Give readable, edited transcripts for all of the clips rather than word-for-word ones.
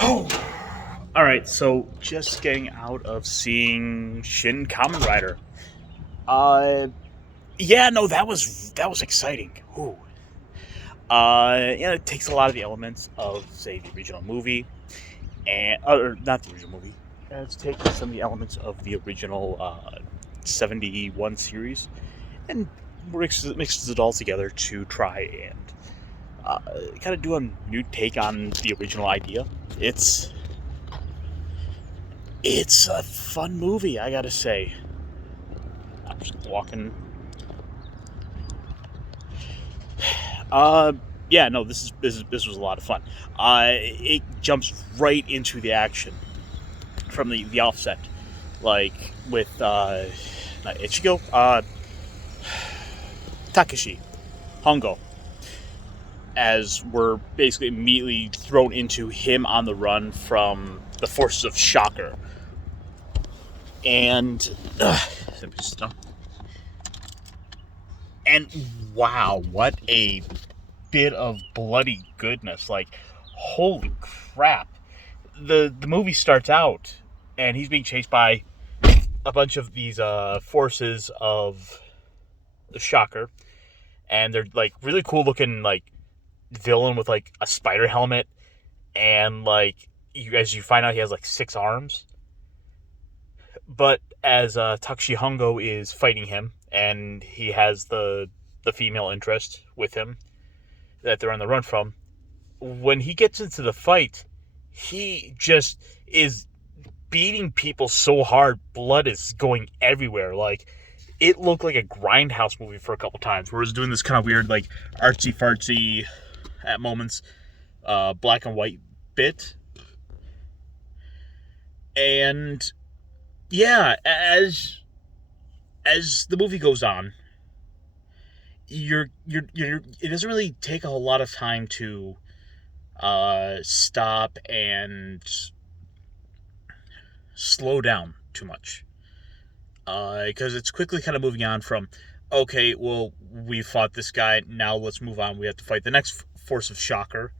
Oh, all right. So just getting out of seeing Shin Kamen Rider. Uh, yeah, no, that was exciting. Ooh. It takes a lot of the elements of, say, the original movie, and or not the original movie. It's taking some of the elements of the original '71 series and mixes it all together to try and uh, kind of do a new take on the original idea. It's it's a fun movie, I gotta say. I'm just walking. Uh, yeah, no, this was a lot of fun. It jumps right into the action from the offset, like with not Ichigo, Takeshi, Hongo, as we're basically immediately thrown into him on the run from the forces of Shocker, and and wow, what a bit of bloody goodness! Like, holy crap! The movie starts out, and he's being chased by a bunch of these forces of the Shocker, and they're like really cool looking like villain with like a spider helmet, and like as you find out he has like six arms. But as Takushi Hongo is fighting him, and he has the female interest with him that they're on the run from, when he gets into the fight, he just is beating people so hard, blood is going everywhere. Like, it looked like a grindhouse movie for a couple times, where it was doing this kind of weird, like, artsy fartsy at moments, black and white bit. And yeah, as the movie goes on, it doesn't really take a whole lot of time to stop and slow down too much, because it's quickly kind of moving on from, okay, well, we fought this guy, now let's move on, we have to fight the next force of Shocker.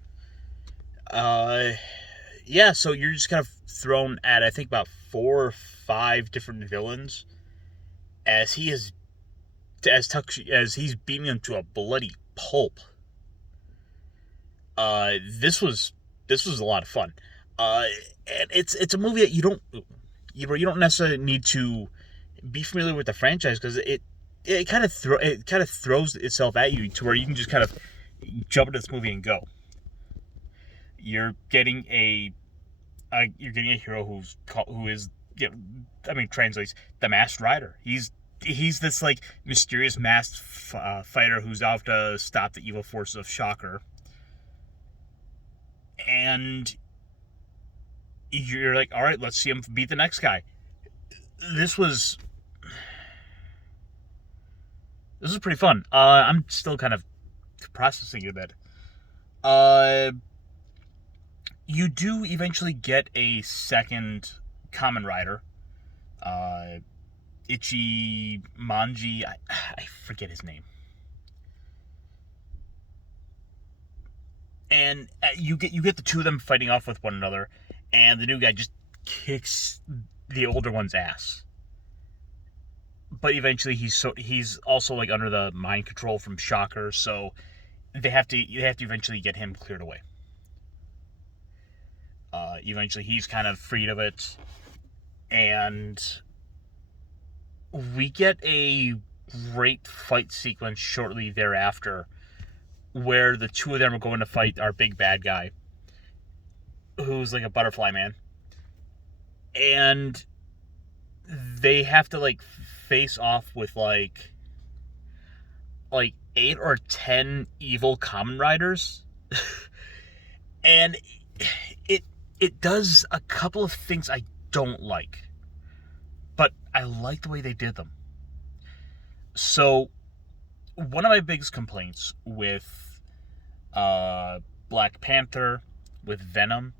uh yeah, so you're just kind of thrown at, I think, about four or five different villains as he is as he's beating them to a bloody pulp. This was a lot of fun. uh and it's a movie that you don't necessarily need to be familiar with the franchise, because it kind of throws itself at you to where you can just kind of jump into this movie and go. You're getting a hero who is, you know, I mean, translates the Masked Rider. He's this like mysterious masked fighter who's out to stop the evil forces of Shocker, and you're like, all right, let's see him beat the next guy. This was this was pretty fun. I'm still kind of processing it a bit. Uh, you do eventually get a second Kamen Rider. Uh, Ichi Manji, I forget his name. And you get the two of them fighting off with one another, and the new guy just kicks the older one's ass. But eventually he's also like under the mind control from Shocker, so they have to eventually get him cleared away. Eventually he's kind of freed of it, and we get a great fight sequence shortly thereafter, where the two of them are going to fight our big bad guy, who's like a butterfly man, and they have to like face off with like 8 or 10 evil Kamen Riders, and it it does a couple of things I don't like, but I like the way they did them. So one of my biggest complaints with Black Panther, with Venom,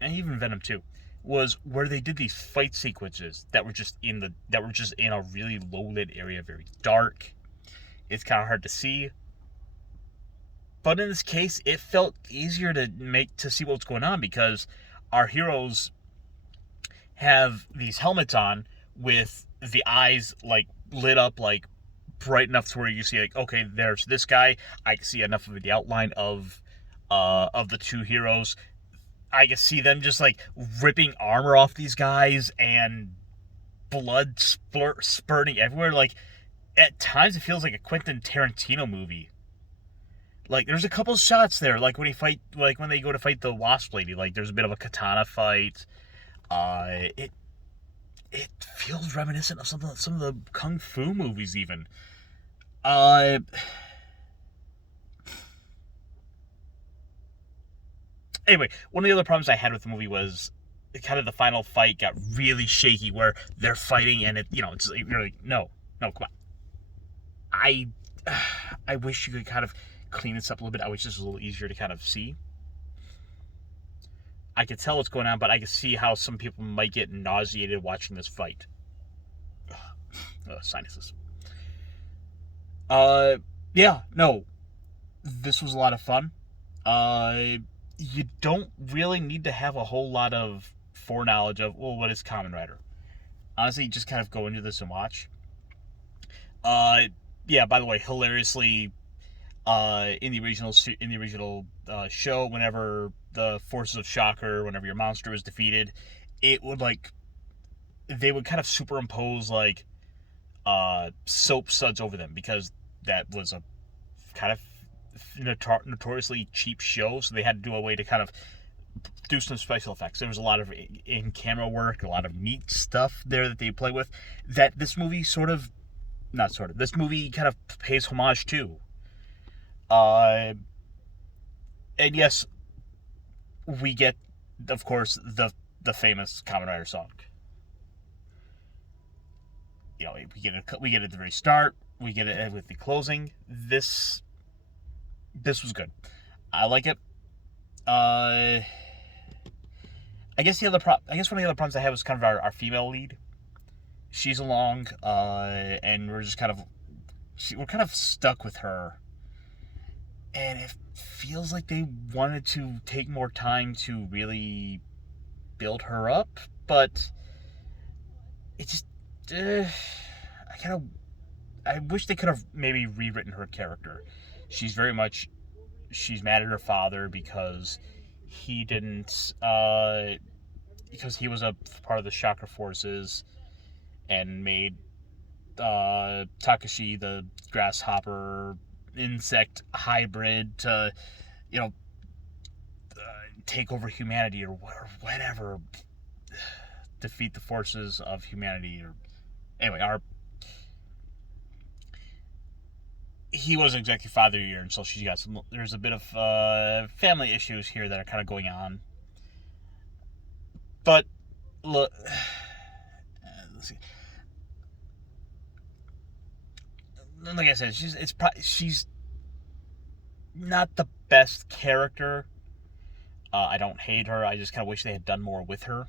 and even Venom 2, was where they did these fight sequences that were just in a really low lit area, very dark. It's kind of hard to see. But in this case, it felt easier to see what's going on because our heroes have these helmets on with the eyes like lit up like bright enough to where you see like, okay, there's this guy. I can see enough of the outline of the two heroes. I can see them just like ripping armor off these guys and blood spurting everywhere. Like at times it feels like a Quentin Tarantino movie. Like there's a couple shots there, like when they go to fight the Wasp Lady. Like there's a bit of a katana fight. It feels reminiscent of some of the kung fu movies even. Uh, anyway, one of the other problems I had with the movie was kind of the final fight got really shaky, where they're fighting and it's you're like, no, come on. I I wish you could kind of clean this up a little bit. I wish this was a little easier to kind of see. I could tell what's going on, but I could see how some people might get nauseated watching this fight. Sinuses. Uh, yeah, no, this was a lot of fun. You don't really need to have a whole lot of foreknowledge of, well, what is Kamen Rider. Honestly, just kind of go into this and watch. Uh, yeah. By the way, hilariously, in the original show, whenever the forces of Shocker, whenever your monster was defeated, it would like they would kind of superimpose like soap suds over them because that was a kind of notoriously cheap show, so they had to do a way to kind of do some special effects. There was a lot of in-camera work, a lot of neat stuff there that they play with that this movie this movie kind of pays homage to. Uh, and yes, we get, of course, the famous Kamen Rider song. We get it at the very start. We get it with the closing. This was good. I like it. Uh, I guess one of the other problems I have was kind of our female lead. She's along, and we're kind of stuck with her, and it feels like they wanted to take more time to really build her up, but it just, I wish they could have maybe rewritten her character. She's very much she's mad at her father because he didn't because he was a part of the Shocker forces and made Takashi the grasshopper insect hybrid to you know take over humanity or whatever, defeat the forces of humanity. Or anyway, our he wasn't exactly father year, and so she's got there's a bit of family issues here that are kind of going on. But look, let's see. Like I said, she's not the best character. I don't hate her. I just kind of wish they had done more with her.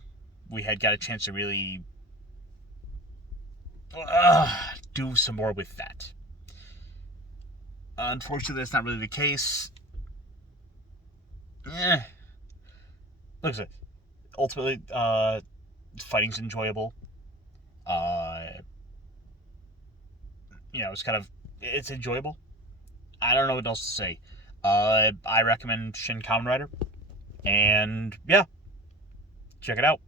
We had got a chance to really do some more with that. Unfortunately, that's not really the case. Look at it. Ultimately, fighting's enjoyable. Uh, it's enjoyable. I don't know what else to say. I recommend Shin Kamen Rider, and yeah, check it out.